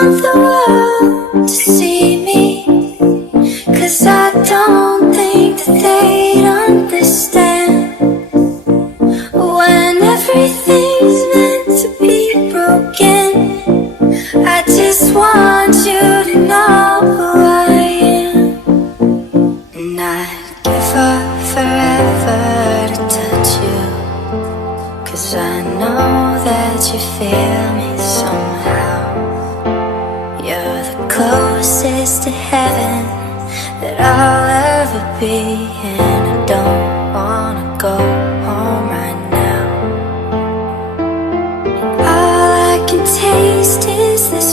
want the world to see me, 'cause I don't think that they'd understand when everything's meant to be broken. I just want you to know who I am, and I'd give up forever to touch you, 'cause I know that you feel me somehow. You're the closest to heaven that I'll ever be, and I don't wanna go home right now. All I can taste is this